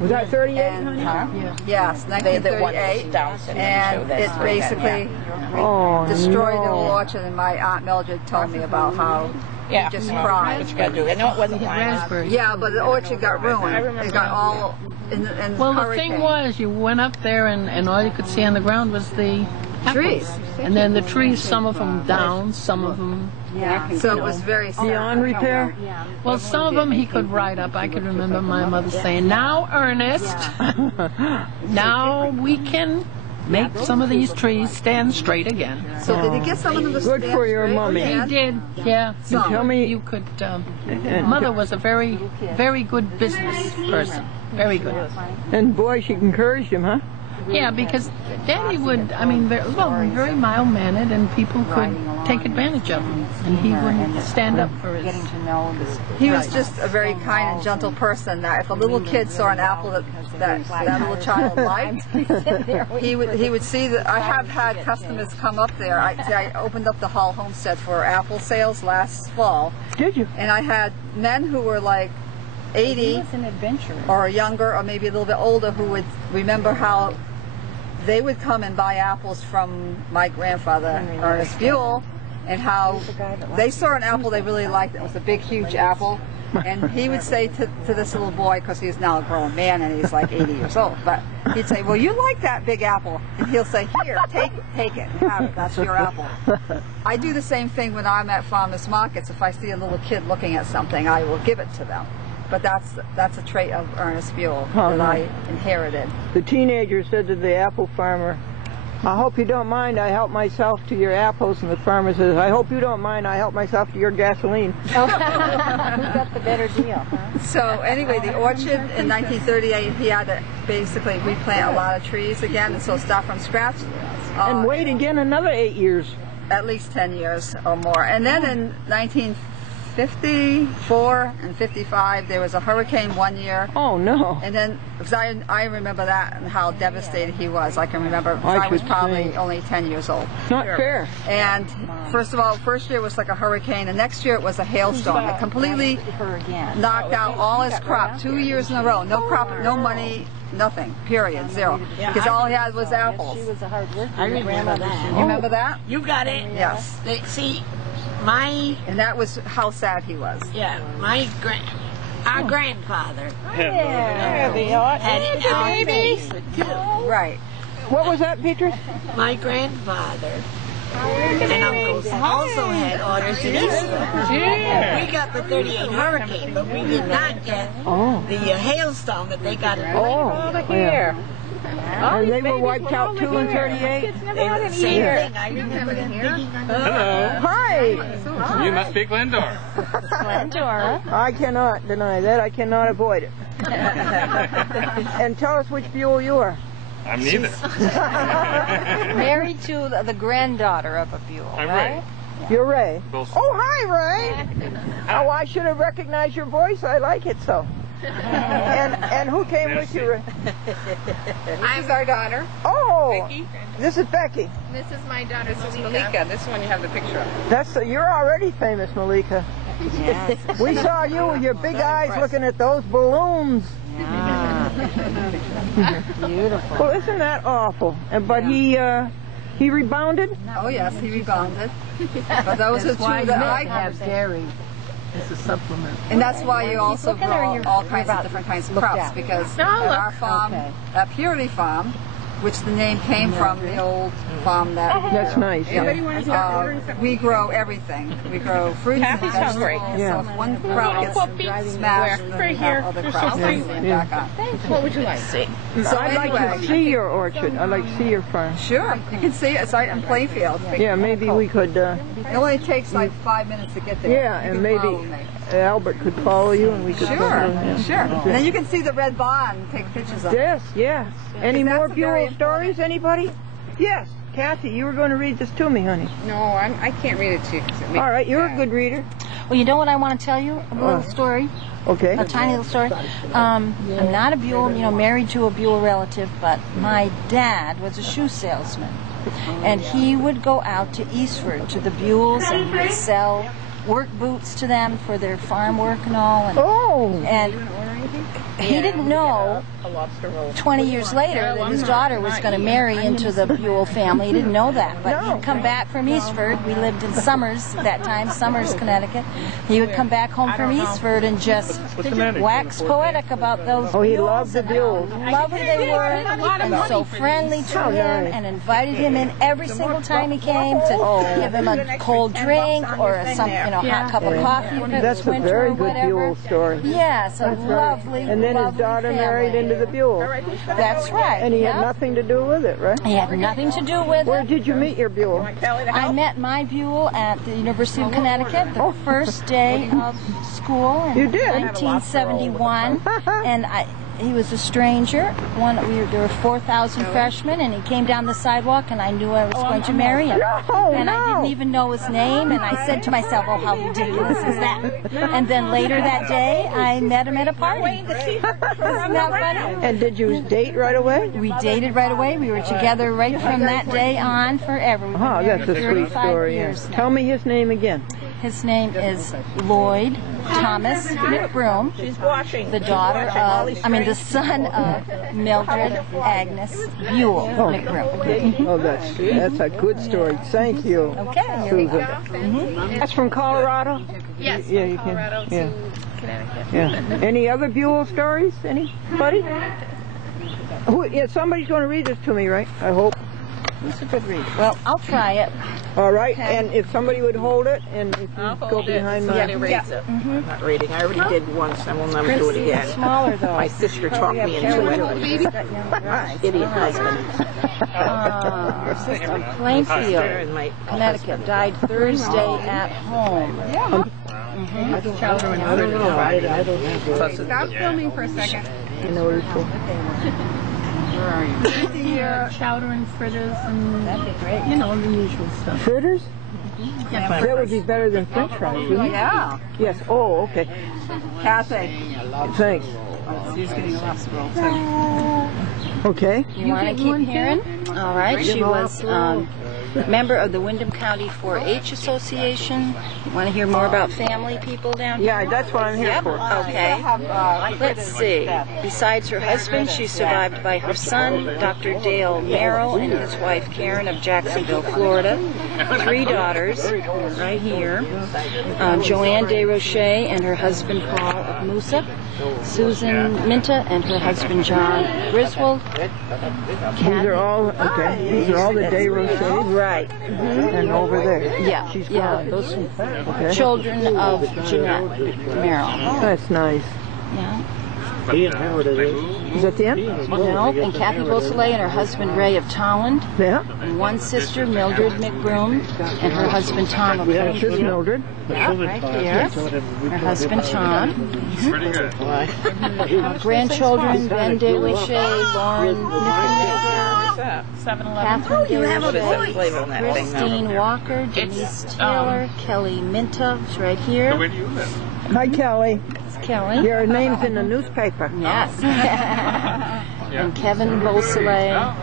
Was that 38, honey? Yes, 1938. And it basically destroyed the whole orchard, and my Aunt Mildred told me about how he just cried. What you gotta do. I know it wasn't raspberries. Yeah, but the orchard got ruined. It got all in the Well, the hurricane. thing was, you went up there and all you could see on the ground was the trees. And then the trees, some of them down, some of them... So it was very sad. Beyond repair? Well, some of them he could ride up. I could remember my mother saying, "Now, Ernest, now we can make some of these trees stand straight again." So did he get some of them to stand Good for your straight? mommy. He did, yeah. You tell me... You could... Mother was a very, very good business person. Very good. And boy, she encouraged him, huh? Yeah, because Daddy would, I mean, very mild-mannered, and people could take advantage of him, and he wouldn't stand up for his... He was just a very kind and gentle person that if a little kid saw an apple that little child liked, he would see that. I have had customers come up there. I opened up the Hall Homestead for apple sales last fall. Did you? And I had men who were like 80 or younger, or maybe a little bit older, who would remember how they would come and buy apples from my grandfather, Ernest Buell, and how they saw an apple they really liked. It was a big, huge apple. And he would say to this little boy, because he's now a grown man and he's like 80 years old, but he'd say, "Well, you like that big apple?" And he'll say, "Here, take it, have it, that's your apple." I do the same thing when I'm at farmers markets. If I see a little kid looking at something, I will give it to them. But that's a trait of Ernest Buell that I inherited. The teenager said to the apple farmer, "I hope you don't mind, I help myself to your apples." And the farmer says, "I hope you don't mind, I help myself to your gasoline." Who got the better deal, huh? So anyway, the orchard in 1938, he had to basically replant a lot of trees again, and so start from scratch. And wait again another 8 years. At least 10 years or more. And then in 1954 and 55, there was a hurricane one year. Oh, no. And then, because I remember that and how devastated he was. I can remember, because I was probably only 10 years old. Not fair. And first of all, first year was like a hurricane, and next year it was a hailstorm. It completely knocked out all his crop 2 years in a row. No crop, no money, nothing, period, zero. Because all he had was apples. She was a hard worker. I remember that. You remember that? You got it. Yes. See, and that was how sad he was. Yeah, our grandfather There they are. had it out baby. too. Right. What was that, Peter? My grandfather and uncles also had orders to this. We got the 38 hurricane, but we did not get the hailstorm that they got in here. And they were wiped out too in 38? Same thing. I remember them digging under. Hello. Hi! You must be Glendora. Glendora. I cannot deny that. I cannot avoid it. And tell us which Buell you are. I'm neither. Married to the granddaughter of a Buell, I'm right? Ray. You're Ray. Both. Oh, hi, Ray. Oh, I should have recognized your voice. I like it so. And who came with you, Ray? This is our daughter. Oh, Becky. this is Becky. This is my daughter, this is Malika. This one you have the picture of. You're already famous, Malika. Yes. We saw you with your big eyes looking at those balloons. Beautiful. Well, isn't that awful? But he rebounded? Oh yes, he rebounded. But those are two that I have dairy as a supplement. And that's why you also grow all kinds of different kinds of crops, because at our farm, at Purity Farm, which the name came from the old farm that... That's nice. We grow everything. We grow fruits and vegetables. So if one crop gets smashed, then we have other crops back on. What would you like? So I'd like to see your orchard. I'd like to see your farm. Sure, you can see it. It's right in Playfield. Yeah, maybe we could... It only takes like 5 minutes to get there. Yeah, and maybe Albert could follow you and we could... Sure. And then you can see the red barn and take pictures of it. Yes, yes. Any more Buell stories, anybody? Yes. Kathy, you were going to read this to me, honey. No, I can't read it to you. All right, you're a good reader. Well, you know what I want to tell you? A little story. Okay. A tiny little story. I'm not a Buell, married to a Buell relative, but my dad was a shoe salesman. And he would go out to Eastford to the Buells and he would sell work boots to them for their farm work and all. And, oh! And he didn't know 20 years later that his daughter was going to marry into the Buell family. He didn't know that. But he'd come back from Eastford. We lived in Somers at that time, Somers, Connecticut. He would come back home from Eastford and just wax poetic about those Oh, he Buells loved the and how Buells. lovely they were, and so friendly to him, and invited him in every single time he came to give him a cold drink or a hot cup of coffee. If it That's was a winter very or good whatever. Buell story. Yes, a lovely, And then his lovely daughter family. married into the Buell. That's right. And he had Yep. nothing to do with it, right? He had nothing to do with Where it. did you meet your Buell? I met my Buell at the University of Connecticut the first day of school in You did? 1971, and he was a stranger. There were 4,000 freshmen, and he came down the sidewalk, and I knew I was going to marry him. No, And I didn't even know his name, and I said to myself, "Oh, how ridiculous is that?" And then later that day, I met him at a party. Isn't that funny? And did you date right away? We dated right away. We were together right from that day on forever. We've been Oh, married that's a sweet 35 story. Yeah. years now. Tell me his name again. His name is Lloyd Thomas McBroom, the son of Mildred Agnes Buell McBroom. Oh, that's a good story. Thank you, Okay, here we go. Susan. That's from Colorado? Yes, Yeah, you can. Colorado Yeah. to Connecticut. Yeah. Any other Buell stories? Anybody? Somebody's going to read this to me, right? I hope. Who's a good reader? Well, I'll try it. All right. And if somebody would hold it, and if you go behind my... I'm not reading. I already did once. I will never do it again. It's smaller, though. My sister talked me into it. Idiot husband. Your sister, Plainfield, And my Connecticut, died Thursday at home. I don't know. I don't have it. Stop filming for a second. In order to... Chowder and fritters and, That'd be great. the usual stuff. Fritters? Yeah, That would be better than French fries, wouldn't it? Yeah. Yes. Oh, okay. Kathy. Thanks. She's getting a hospital too. Okay. You want to keep hearing? All right. She was member of the Windham County 4-H Association. You want to hear more about family people down here? Yeah, that's what I'm here for. Okay. Let's see. Besides her husband, she's survived by her son, Dr. Dale Merrill, and his wife Karen of Jacksonville, Florida. 3 daughters, right here. Joanne DeRoche and her husband Paul of Moosup. Susan Minta and her husband John Griswold. These are all These are all the Day Rochers. Right. And over there. Yeah. She's Yeah. gone. Those Okay. children of Jeanette Merrill. That's nice. Yeah. Is that the end? No, and Kathy Beausoleil and her husband Ray of Tolland, Yeah. and one sister Mildred McBroom and her husband Tom of This is Plainfield. Mildred. Yeah, right there. Her husband Tom. Pretty good. Grandchildren Ben DeLuche, Lauren Niffenegger, 7-Eleven. Catherine DeLuche, flavor on that thing now. Christine Walker, Denise Taylor, Kelly Minta, is right here. Where do you live? Hi, Kelly. It's Kelly. Your name's in the newspaper. Yes. And Kevin Beausoleil,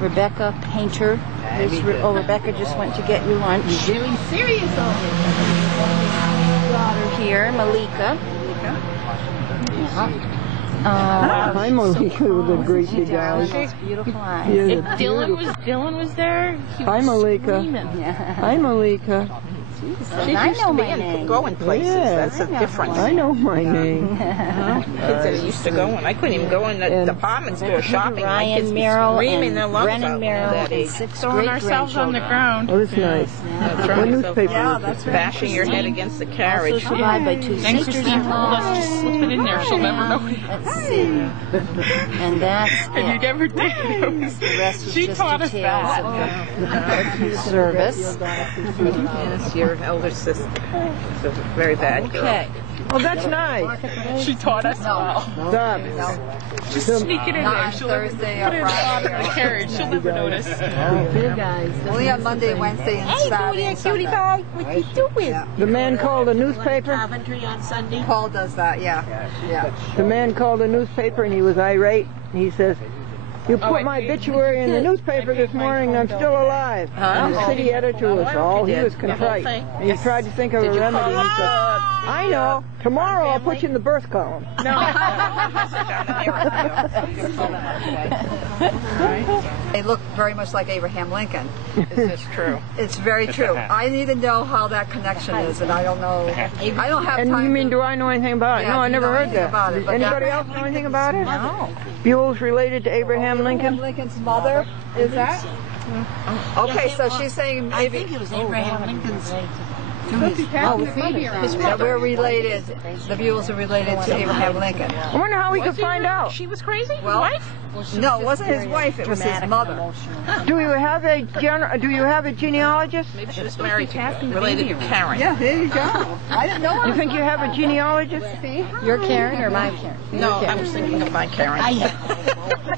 Rebecca Painter. Rebecca just went to get you lunch. Really serious over Daughter here, Malika. Hi, Malika, with the great big eyes. Those beautiful eyes. Yeah, Dylan was there. He Hi, was Malika. screaming. Hi, Malika. I know my name. Going places. Yeah. That's the difference. I know my name. Kids that used to go in. I couldn't even go in the department store shopping. My kids Ryan be Merrill screaming their and lungs Brennan out Merrill at that and age. 6 Throwing great ourselves on the grandchildren. ground. Oh, that's nice. What newspaper is it? Bashing your head against the Also carriage. survived by 2 And sisters Christine in told law. us to slip it in there. She'll never know. Let's see. And that's And you it. never did. The rest is She just taught us details that. of the service. Yes, your elder sister. She's a very bad girl. Okay. Oh, that's nice. She taught us well. Stop. Just sneak it in there. She'll never put Thursday it or in the bottom Friday. of the carriage. She'll never notice. Big eyes. Only on Monday, Wednesday, and Saturday and Sunday. What you doing? Yeah. The man called a newspaper. Coventry on Sunday. Paul does that, yeah. Yeah. The man called a newspaper and he was irate. And he says, You put my obituary in the newspaper this morning, I'm still alive. And the city editor was, he was contrite. And he tried to think of a remedy. He said, I know, tomorrow I'll put you in the birth column. They look very much like Abraham Lincoln. Is this true? It's very true. I need to know how that connection is, and I don't know. I don't have time. And you mean, do I know anything about it? Yeah, No, I never heard that. about it, but Anybody else know anything about it? No. Buell's related to Abraham Lincoln? Lincoln's mother, is that? Okay, so she's saying I maybe think it was Abraham Lincoln's. that we're related. The Buells are related to Abraham Lincoln. I wonder how we could find out. She was crazy? Well, Wife? no, it wasn't his wife. It was his mother. Do you have a genealogist? Maybe she was married to related to Karen. Yeah, there you go. I didn't know. You think you have a genealogist? Your Karen or my Karen? No, I was thinking of my Karen.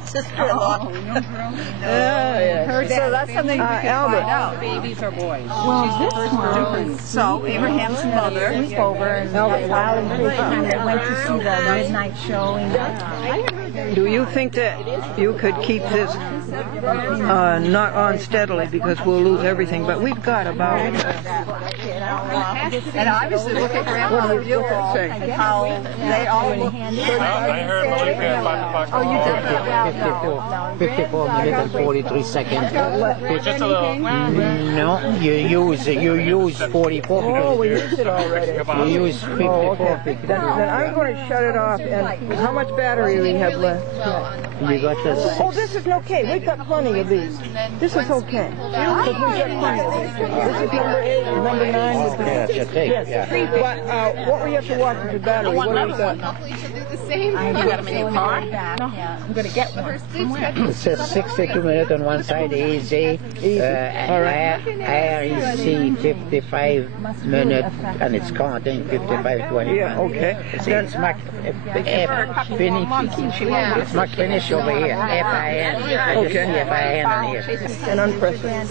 Sister-in-law. So that's something we can Albert. find out. Babies or boys? Well, this one. So Abraham's mother. Over and while in Japan, I went to see the midnight show. Do you think that you could keep this not on steadily because we'll lose everything? But we've got about And obviously look at Grandfather Buell and how they all look. I heard like at 5 o'clock. Oh, you did that? 54 minutes and 43 seconds. Just a little. No, you use 44 Oh, we because used it already. you use 54. Oh, okay. Then I'm going to shut it off. And how much battery do we have left? You got the Oh, this is okay. We've got plenty of these. This is okay. Because we've got plenty of these. This is number 8 and number 9. With the, yeah, just take, yeah. But what we have to watch is the battery. What do we got? You got them in your car? No, I'm going to get one. It says 62 minutes on one side, easy. REC 55 minutes, and it's counting 55:20. Yeah, okay. It's Mac finish. It's Mac finish over here. FIN. Okay. FIN on here. And unpress it.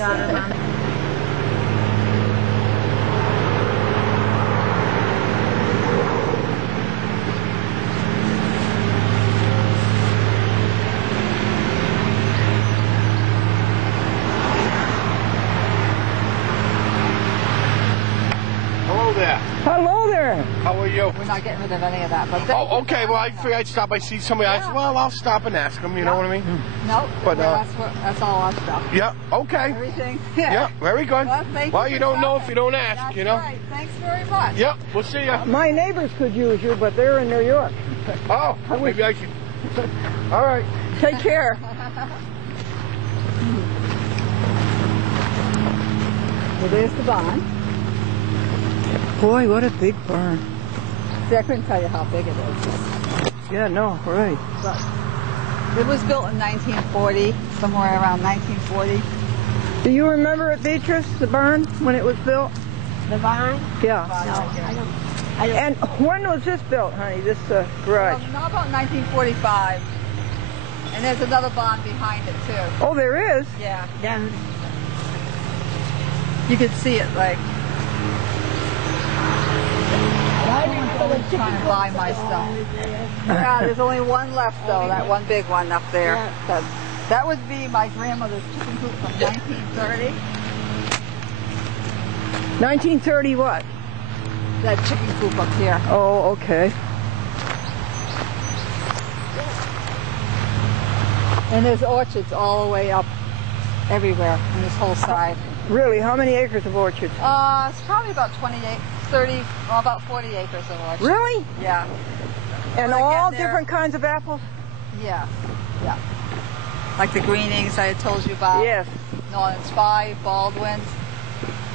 Hello there. How are you? We're not getting rid of any of that. But Oh, okay. Well, I figured I'd stop by, see somebody. I said, well, I'll stop and ask them. You know what I mean? no, But, that's all our stuff. Yeah. Okay. Everything. Yeah. Very good. Well, thank Well, you you for don't know coming. if you don't ask. That's You know. right. Thanks very much. Yeah. We'll see you. My neighbors could use you, but they're in New York. Oh, maybe I should. All right. Take care. Well, there's the barn. Boy, what a big barn. See, I couldn't tell you how big it is. Yeah, no, right. But it was built in 1940, somewhere around 1940. Do you remember it, Beatrice, the barn, when it was built? The barn? Yeah. No, I don't. And when was this built, honey, this garage? Not about 1945. And there's another barn behind it, too. Oh, there is? Yeah. Down. You could see it, like... Trying to buy my stuff. Yeah, there's only one left though, that one big one up there. That would be my grandmother's chicken coop from 1930. 1930 what? That chicken coop up here. Oh, okay. And there's orchards all the way up everywhere on this whole side. Really, how many acres of orchards? It's probably about 28, 30, well, about 40 acres of orchards. Really? Yeah. And Well, all again, different kinds of apples? Yeah. Yeah. Like the greenings I had told you about. Yes. Northern Spy, Baldwin's,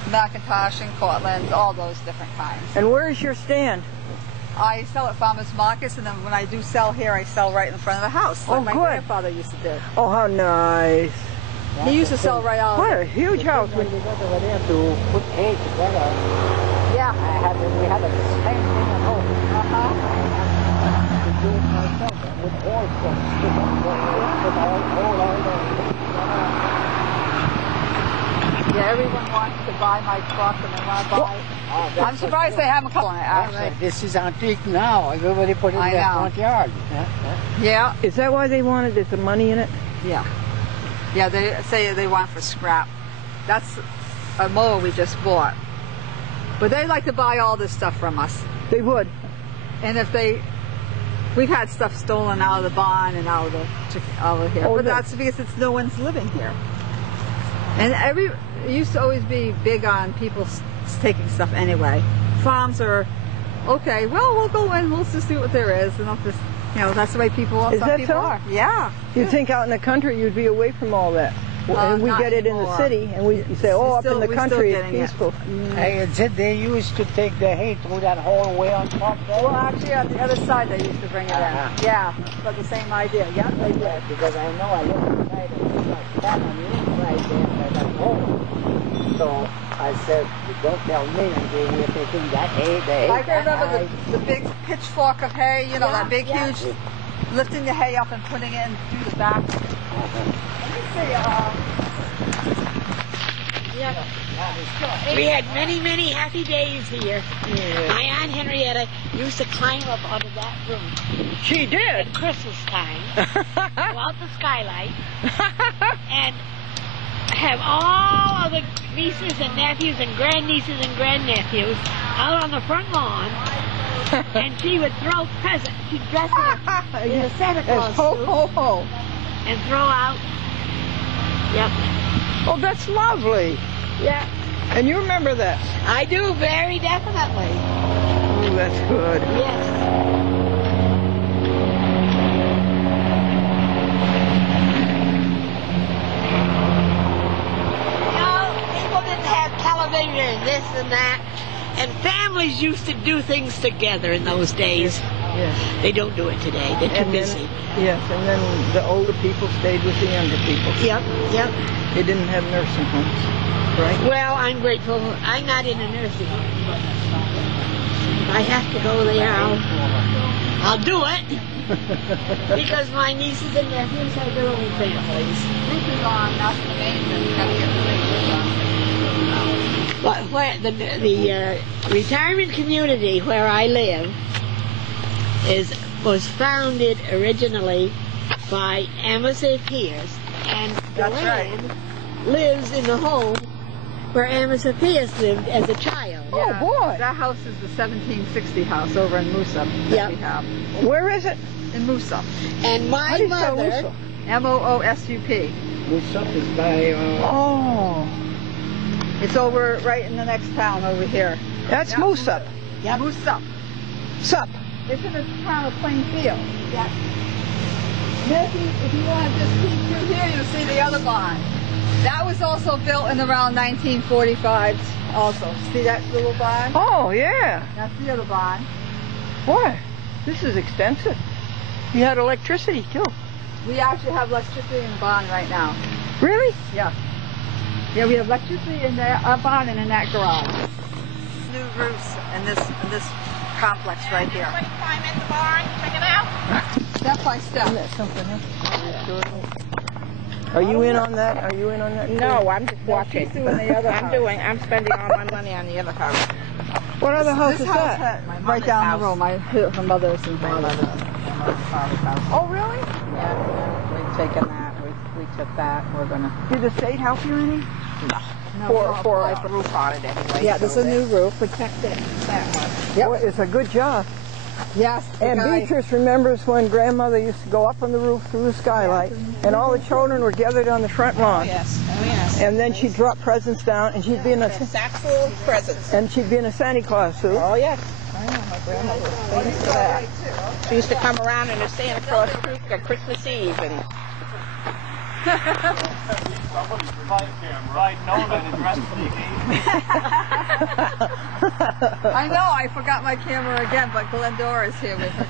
McIntosh and Cortland's, all those different kinds. And where's your stand? I sell at farmers markets, and then when I do sell here, I sell right in front of the house, like my grandfather used to do. Oh, how nice. He used to sell right out. What a huge house. When you go over there to put hay together, Yeah. we had the same thing at home. To do it myself with all sorts of all Yeah, everyone wants to buy my truck and they want to buy. I'm surprised they haven't come on it, actually. This is antique now. Everybody put it in their front yard. Yeah. Is that why they wanted it, the money in it? Yeah. Yeah, they say they want for scrap. That's a mower we just bought. But they like to buy all this stuff from us. They would. And if we've had stuff stolen out of the barn and out of here. Oh, but that's because no one's living here. And it used to always be big on people taking stuff anyway. Farms are, okay, well, we'll go in, we'll just see what there is. And just, that's the way people are. Is that people so? are. Yeah. You'd think out in the country you'd be away from all that. And we get it anymore. in the city, and we say, up in the country it's peaceful. Hey, they used to take the hay through that whole way on top there. Well, actually, on the other side they used to bring it in. Yeah, but the same idea. Yeah, they did. Because I know I live inside and it's like that on the inside there by that hole. So I said, don't tell me we're taking that hay, I can remember the big pitchfork of hay, that big, huge, lifting the hay up and putting it in through the back. We had many, many happy days here. Yeah. My Aunt Henrietta used to climb up out of that room. She did? At Christmas time. Go out the skylight. And have all of the nieces and nephews and grandnieces and grandnephews out on the front lawn. And she would throw presents. She'd dress in a Santa Claus suit. Ho. And throw out. Yep. Oh, that's lovely. Yeah. And you remember that? I do, very definitely. Oh, that's good. Yes. People didn't have television and this and that. And families used to do things together in those days. Yes. They don't do it today. They're too busy. Yes, and then the older people stayed with the younger people. Yep. They didn't have nursing homes, right? Well, I'm grateful. I'm not in a nursing home, but if I have to go there, I'll do it. Because my nieces and nephews have their own families. This is on, that's the main thing. You gotta get the pictures on. But where the retirement community where I live was founded originally by Amasa Pierce, and Joanne lives in the home where Amasa Pierce lived as a child. Yeah, oh boy! That house is the 1760 house over in Moosup that we have. Where is it? In Moosup. And my mother, Moosup. Moosup is by. It's over right in the next town over here. That's Moosup. Yeah, Moosup. Sup. It's in the town of Plainfield. Yeah. If you want to just peek through here, you'll see the other barn. That was also built in around 1945 also. See that little barn? Oh, yeah. That's the other barn. Boy, this is extensive. You had electricity, too. We actually have electricity in the barn right now. Really? Yeah. Yeah, we have electricity in our barn and in that garage. New roofs in this complex right here. Everybody climb in the barn, check it out. Step by step. Isn't that something else? Are you in on that? Are you in on that? No, I'm just watching. She's doing the other house. I'm spending all my money on the other house. What other house is that? Right down the road. Her mother's and father's. Oh, really? Yeah, we've taken that. We took that. We're gonna. Did the state help you any? No. For I put a roof on it anyway. Yeah, there's a new roof. Protect it. That one. Yep. Boy, it's a good job. Yes. And Beatrice remembers when grandmother used to go up on the roof through the skylight, and all the children were gathered on the front lawn. Yes. Oh yes. And then she'd drop presents down, and she'd be in a sack full of presents. And she'd be in a Santa Claus suit. Oh yes. I know. My grandmother was famous for that. She used to come around in a Santa Claus suit on Christmas Eve and. Somebody's flight camera. I know that address I know, I forgot my camera again, but Glendora is here with me.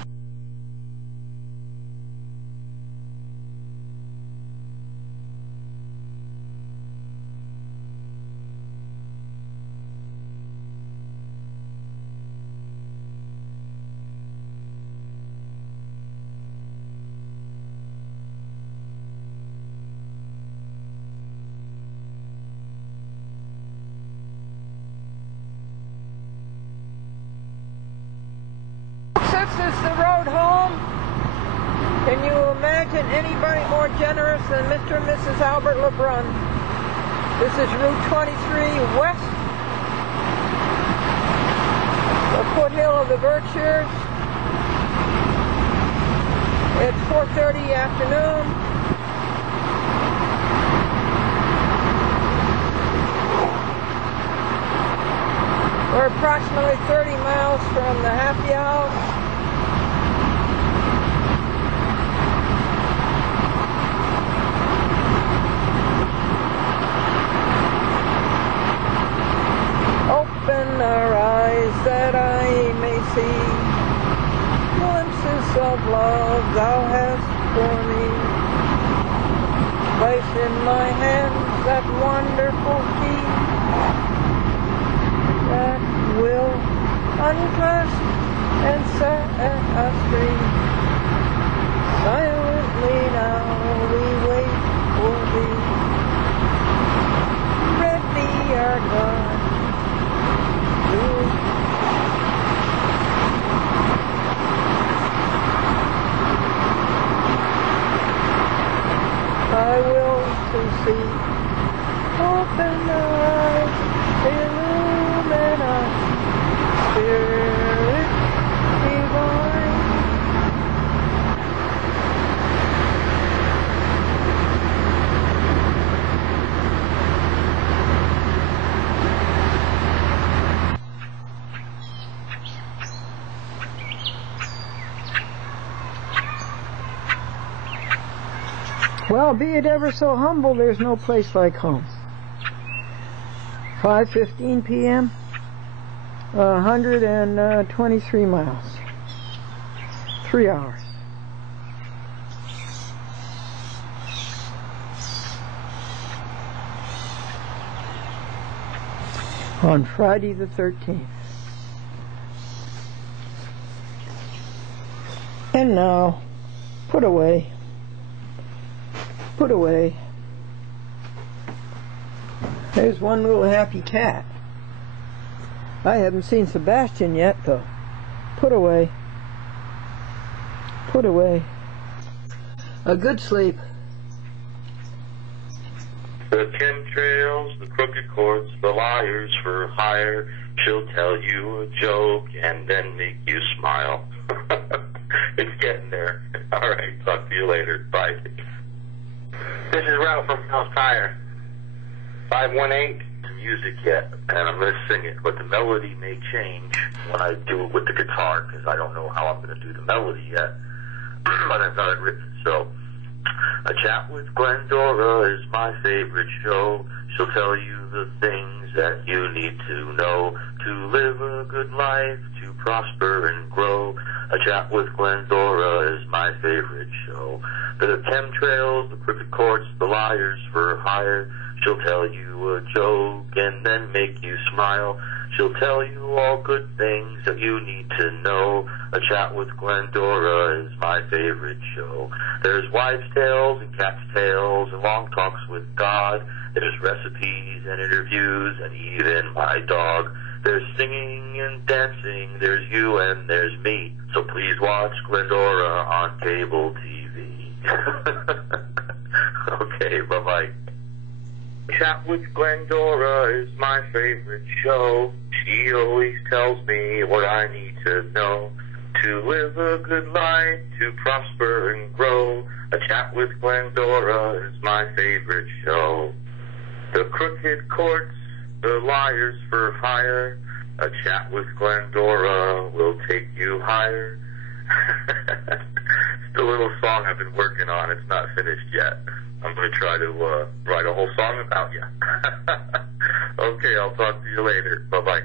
this is the road home. Can you imagine anybody more generous than Mr. and Mrs. Albert LeBrun? This is Route 23 west, the foothill of the Berkshires. It's 4:30 afternoon. We're approximately 30 miles from the happy house. Open our eyes that I may see glimpses of love thou hast for me. Place in my hands that wonderful key that will unclasp and set us free. Silently now we wait for thee. Ready our God. I will to see. Open our eyes, illumine us, Spirit divine. Well, be it ever so humble, there's no place like home. 5:15 p.m., 123 miles, 3 hours. On Friday the 13th. And now, put away. Put away. There's one little happy cat. I haven't seen Sebastian yet, though. Put away. Put away. A good sleep. The chemtrails, the crooked courts, the liars for hire. She'll tell you a joke and then make you smile. It's getting there. All right, talk to you later. Bye. This is Ralph from House Tire. 518. Music yet, and I'm going to sing it, but the melody may change when I do it with the guitar, because I don't know how I'm going to do the melody yet, but I've got it written. So, A Chat with Glendora is my favorite show. She'll tell you the things that you need to know to live a good life, to prosper and grow. A Chat with Glendora is my favorite show. The chemtrails, the crooked courts, the liars for hire. She'll tell you a joke and then make you smile. She'll tell you all good things that you need to know. A Chat with Glendora is my favorite show. There's wives' tales and cats' tales and long talks with God. There's recipes and interviews and even my dog. There's singing and dancing. There's you and there's me. So please watch Glendora on cable TV. Okay, bye-bye. Chat with Glendora is my favorite show. She always tells me what I need to know to live a good life, to prosper and grow. A Chat with Glendora is my favorite show. The crooked courts, the liars for hire. A Chat with Glendora will take you higher. It's a little song I've been working on. It's not finished yet. I'm going to try to write a whole song about you. Okay, I'll talk to you later. Bye-bye.